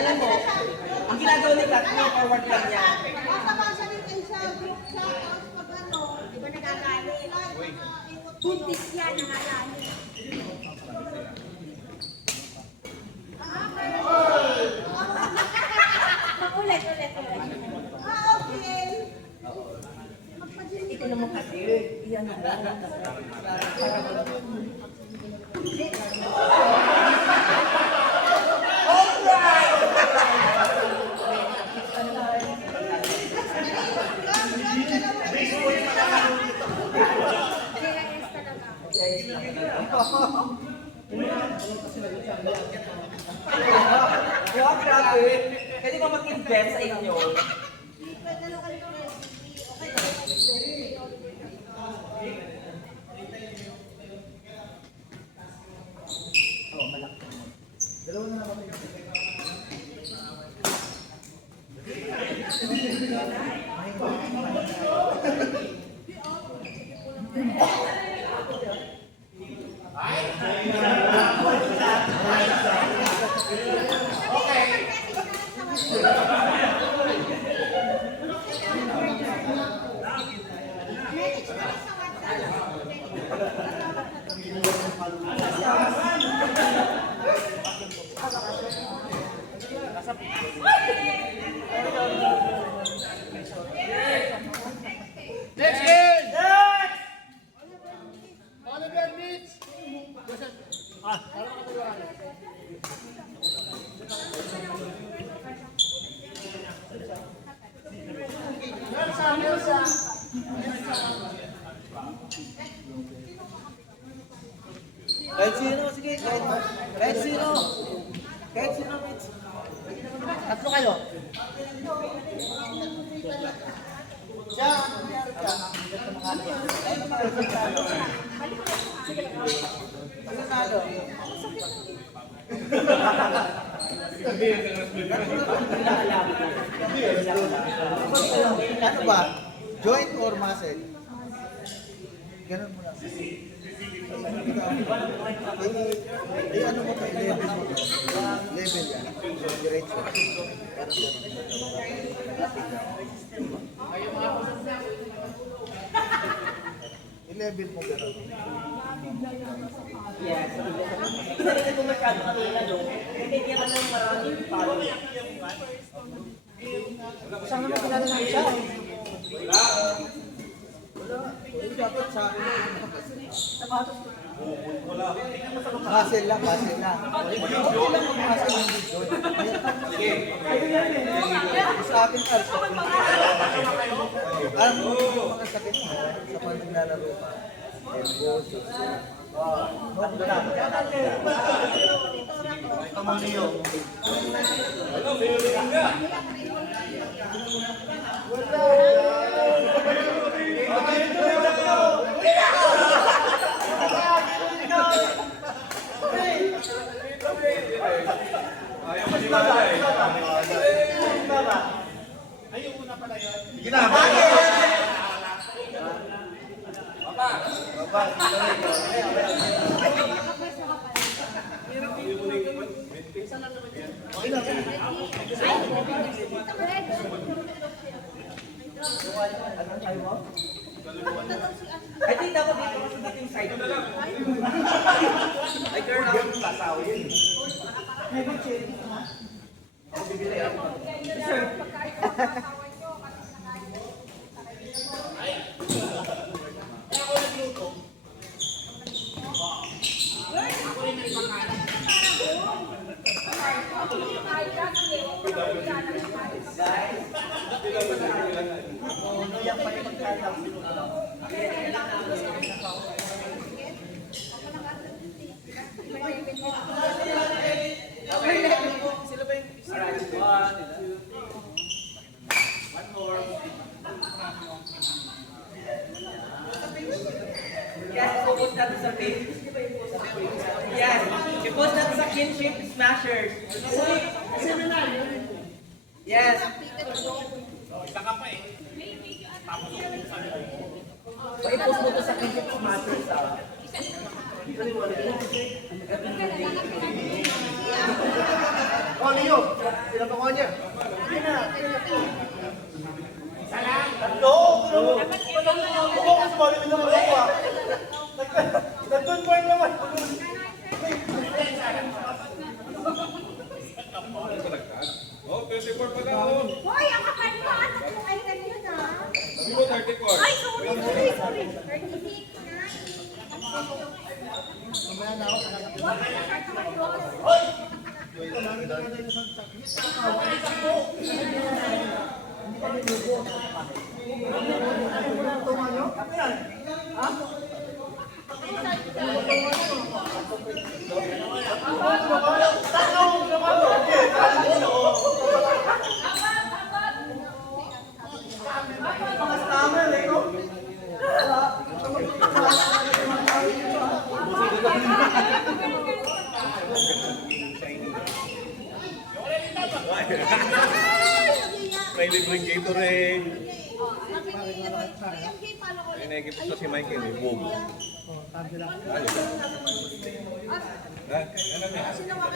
Alam mo, ang ginagawa ni Kat, forward lang niya. Basta-basta rin kayo sa group chat, tapos pag ano, di ba nagagalit? Buntis yan, nangalani. Ulit. Okay. Ito naman kasi, iyan na. Wow, grabe. Pwede ba mag-invest sa inyo? Oh, malaki. Dalawa na naman. Next game! Next! Oliver Mitch! Kahit sino, sige. Kahit sino. Kahit sino, Mitch. Tatlo kayo. Siya, ano nangyari ka? Ano mga resultado? Resultado? Ano ba? Joint or muscle? Ganun mo lang. Ano mo tayo? Level mo. Level yan. Diretso. I-level mo gano'n. Yes. Isa rin ito masyado kanina, no? Hindi naman lang maraming palo. Saan naman kilala ng siya? Wala. Dapat sa sapatos. Muscle lang. Okay lang mag-muscle yung video. Sige. Sa akin, Carl. Alam mo yung mga sakit mo sa paglalaro ka. Elbow, Kamuliyo. Ayaw maniwala eh. Ay, yung una pala yun. Sige na, Papa! Ay, di dapat dito kasi dito yung side. Ay, girl, ako yung kasawin. May bitchin. Ako bibili ako. Sir. Yes, focus natin sa page. Yes, i-post natin sa Kinship Smashers. Yes. Isa ka pa eh. Pa-i-post mo to sa Kinship Smashers. ko niyo. Ilan pa ko niya? Tatlo! Buko ka sa bali ng mga buko. Nag-confirm naman. Oh, 24 pa daw. Hoy, ang kapal mo, ano po ay ganyan ah? Sabi mo 34. Ay, sorry. 36 na. May libreng Gatorade. Sabi ni Roy, MK, paano ko Ay, nakikita ko si Michael. May boom. Kasi nawakan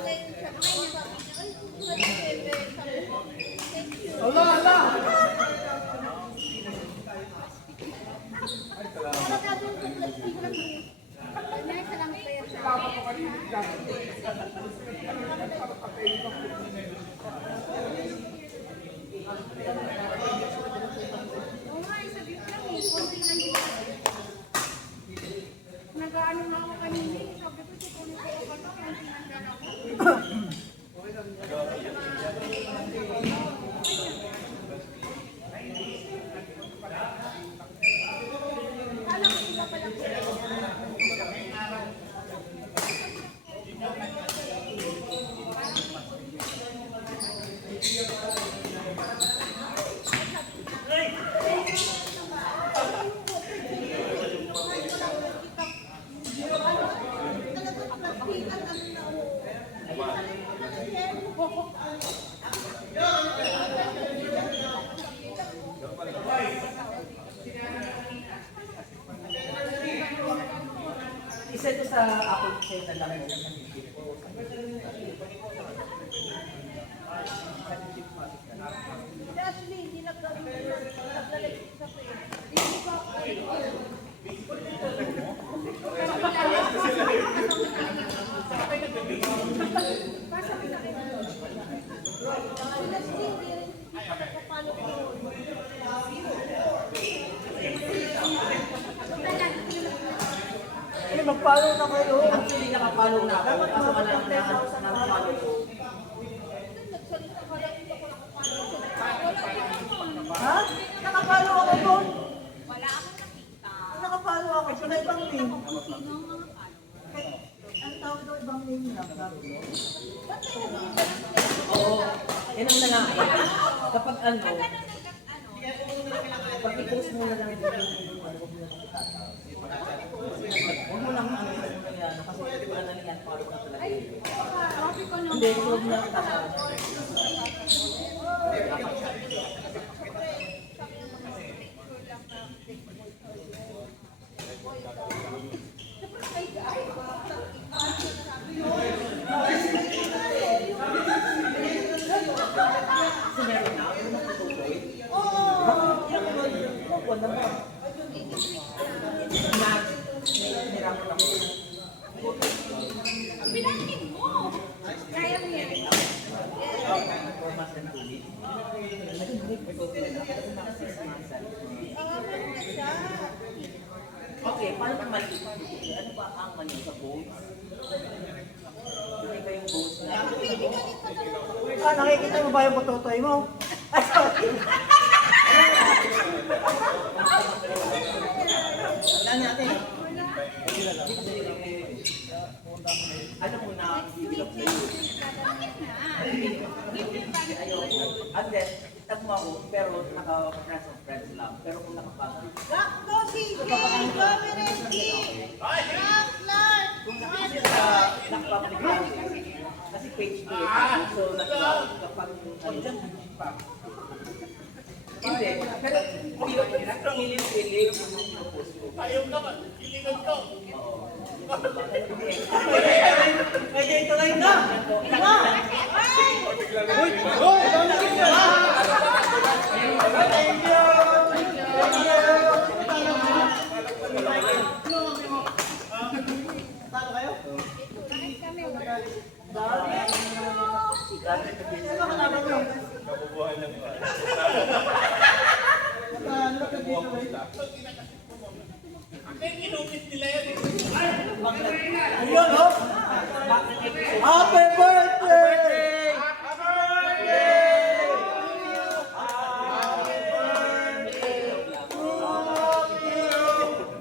niya yung siya. Ay, sabi niya, ay, sabi ko, thank you. Para gagawin ko plastic lang eh. Ganyan, salamat kayo sa Oo nga, sabi ko lang eh, konti lang yun. Nag-ano nga ako kanina eh, sabi ko, sipunin ko ako ito, konti lang lang ako. Kala ko iba pala po. Isa ito sa Apple Pay na lang. Actually, hindi naglalagay sa pera. Hindi ko ako. Pasa ko sa akin. Honestly, hindi rin nakapalo ko. Eh, mag-follow na kayo. Actually, nakapollow na ako. Kaso ka lang na-follow ko. Nagsalita ka lang, hindi ako nakapalo. Wala Ha? Nakapollow ako doon. akong nakita. Nakapollow ako sa may ibang name. Kung sino ang mga follow. Ang tawag doon, ibang name lang. Sabi ko. Ba't kayo nag-iisa? Oo. Yan ang lalaki. Kapag ano, pag i-post mo na lang dito yung ano, huwag mo na itataw. Huwag mo lang ano, kasi wala na yan, follow na talaga. Sabi ko naman. Hindi, huwag mo lang itataw. Kasi meron na, ano na tutuloy? Oo! Ilang buwan na ba? Nahirapan ako. Bilangin mo. Kaya mo yan. 4 months and 2 weeks. Nag-break ko na ako na 6 months and 2 weeks. Meron na siya. Okay, paano ba mali? Ano ba ang mali sa bones? Hindi ba yung bones na? Ah, nakikita mo ba yung pututoy mo? Ay, sorry. Wala natin. Ano muna? Ayoko. Unless, itag mo ako, pero naka-friends of friends lang. Pero kung nakapag- Rock mo, CJ! Dominancy! Rock, Clark! Kung nakikita sa naka-public kasi page 2 eh. So, kapag dyan, pa. Hindi. Pero, feeling yung post ko. Ayaw naman. Hilingan ko. Oo. May ganito lang na. Ay! Kabubuhan lang pa. May kinupit nila yan eh. Ayun, oh! Happy birthday!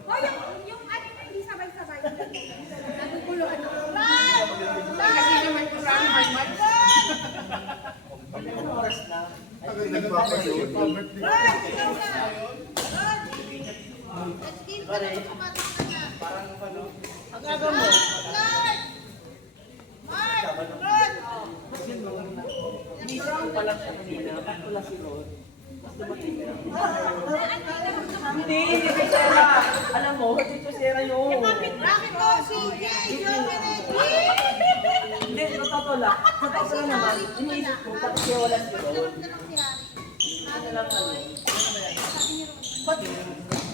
Hoy, yung ano hindi sabay-sabay. Naguguluhan ako. Kasi naman ko sa Ang aga mo. Inisip ko pala siya kanina, ba't wala si Rod? Mas dumating na. Hindi si Sarah. Alam mo, dito Sarah yun. Bakit ko si Jay? Hindi, totoo lang. Totoo lang naman, iniisip ko, bakit kaya wala si Rod? Ano lang ano? Ba't?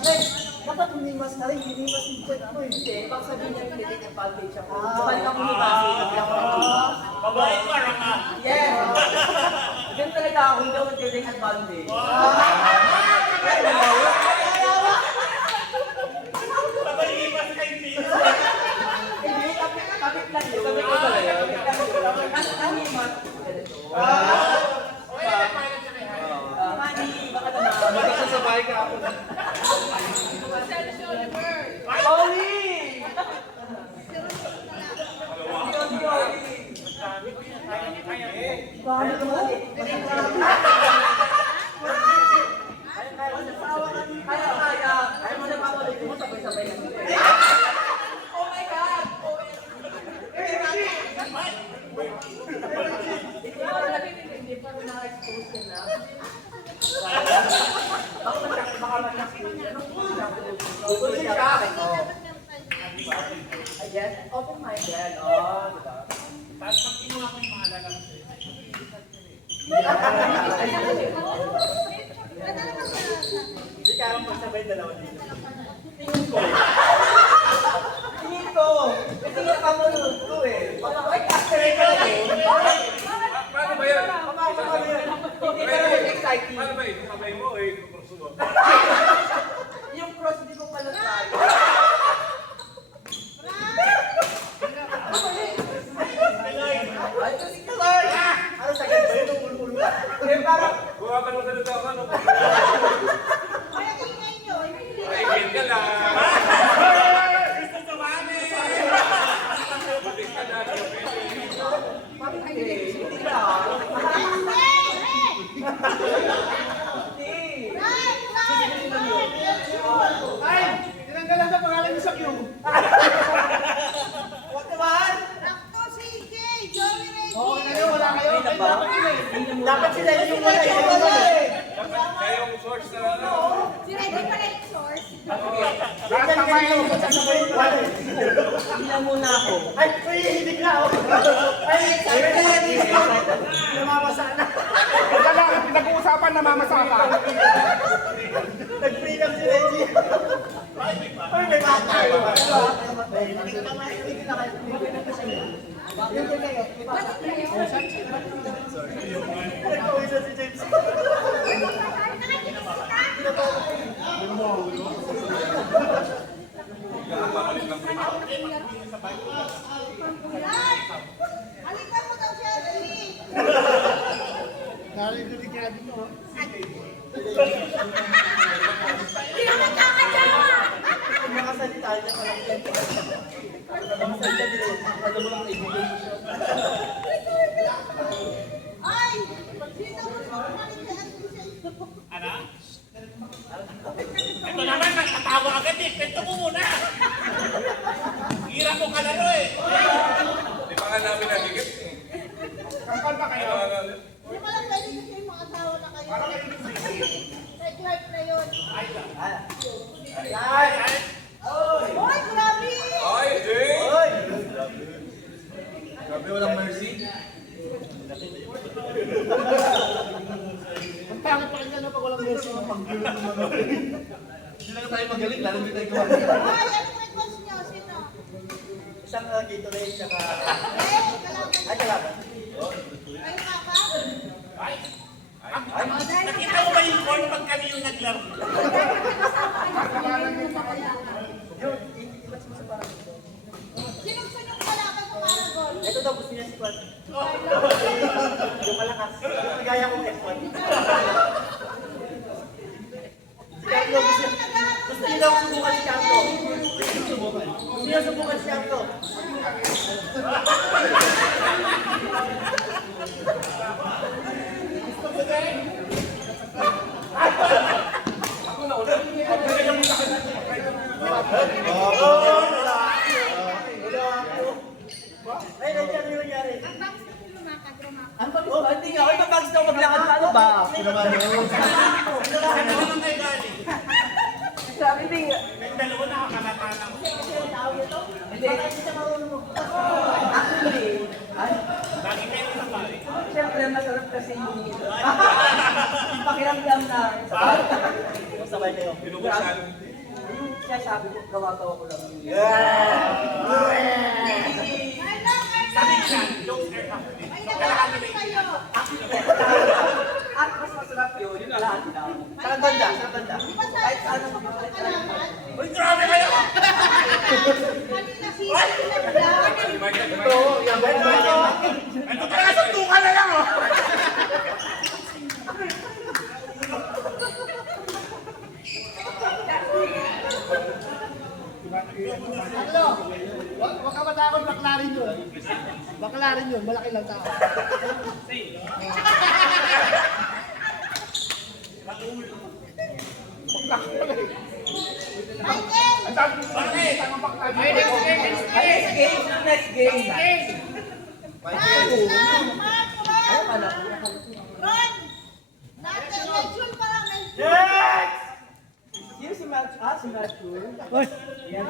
Aray, dapat humimas na rin, hinimas yung chat mo eh. Hindi, baka sabihin niya yung medyo advantage ako. Balik ako humibasi, hindi ako humimas. Babae ko, rama. Yes! Ganun talaga ako, hindi ako nag-take advantage. Babalipas kay Tito. Hindi, kapit lang yun. Kapit ko talaga. Ang himas, ganito. Honey, baka naman. Magkakasabay ka ako. Oli! Paano naman eh? Kaya mo na pamalik mo, sabay-sabay na. Oh my God! Hindi pa rin na-expose ka na. Baka mag-expose ka. Open siya. Ayan, open-minded. Oh, diba? Tapos pag kinuha ko yung mga lalaki. Hindi ka rin magsabay dalawa dito. Tingin ko. Tingin ko. Kasi yung kamalunod ko eh. Ay, actually ka na eh. Paano ba yan? Paano ba yan? Hindi ka naman exciting. Paano ba yun? Sabay mo eh. Kursuwa. Yung cross, hindi ko pala try. Ay, kasi kalay! Ano sa ba yun? Ang ulo-ulo. Eh, parang... Buha ka nung ganito ako. Kaya ingay nyo. Ay, wait ka lang. Gusto sumami! Balik ka na. Hindi lang. Ay! Tinanggalan sa pangalan niyo sa Q. Huwag naman! Rakto si Jay! Joey Reggie! Oo, ngayon wala kayo. Dapat sila yung wala eh. Dapat kayong source na ano. Si Reggie pala yung source. Tingnan muna ako. Ay, hindi ka ako. Ay, namamasa na. Teka lang, pinag-uusapan namamasa ka. Nag-freedom si Reggie. Ay, may bata. Nag-uwisa si James. Halikan mo daw siya, Reggie! Narinig mo. Hindi na nagkakadyawa! Mga salita niya parang mga salita din. Alam mo lang kaibigan mo siya. Ay! Sino mo sa palitaan ko siya? Ano? Ito naman, nakatawa agad eh. Pento mo muna. Hirap mo kalaro eh. Di pa nga namin nagigit eh. Kampal pa kayo. Hindi mo lang pwede kasi yung mga asawa na kayo. Red heart na yun. Hoy, grabe! Ay, Jay! Oy! Grabe, walang mercy. Ang pangit pakinggan na pag walang verso ng pag-gulo ng mga. Hindi lang tayo magaling, lalo hindi tayo gawa. Ay, anong request niyo? Sino? Isang Gatorade, tsaka... Kalaban. Ay, kalaban. Kayo ka ba? Nakita mo ba yung corn pag kami yung naglaro? Sino gusto niyong kalaban sa Paragon? Ito daw, gusto niya si Kwan. Yung malakas. Yung kagaya kong F1. Si Carlo, gusto niya daw subukan si Carlo. Gusto niya subukan si Carlo. Ay, nandiyan yung nangyari. Ang box na lumakad. Ano ba? Oh, hindi nga. Ay, pag daw maglakad ka, ano ba? Ano naman yun? Ano naman kayo galing? Sabi din, Yung dalawa nakakalata ng hindi. Actually, lagi kayo sa bahay. siyempre masarap kasi yung pakiramdam na Sabay kayo. Binubusan. siya sabi ko, gawa-gawa ko lang yun. Sabi niya, don't air up. Ay, nagkakaroon kayo. At mas masarap yun, lahat na. Saan banda? Saan banda? Di ba Kahit sabi ano ko mo sa kalaban? Uy, grabe kayo! Kanina sila lang. Ito, yan ba? Ito talaga suntukan na lang, oh! Ano? Huwag ka matakot, baklarin yun. Baklarin yun, malaki lang tao. Michael! Bakit? Next game. Mark! Ron! Ron! Dati, medyo pa lang. Yes! Sino si Matthew? Si Matthew. Yan.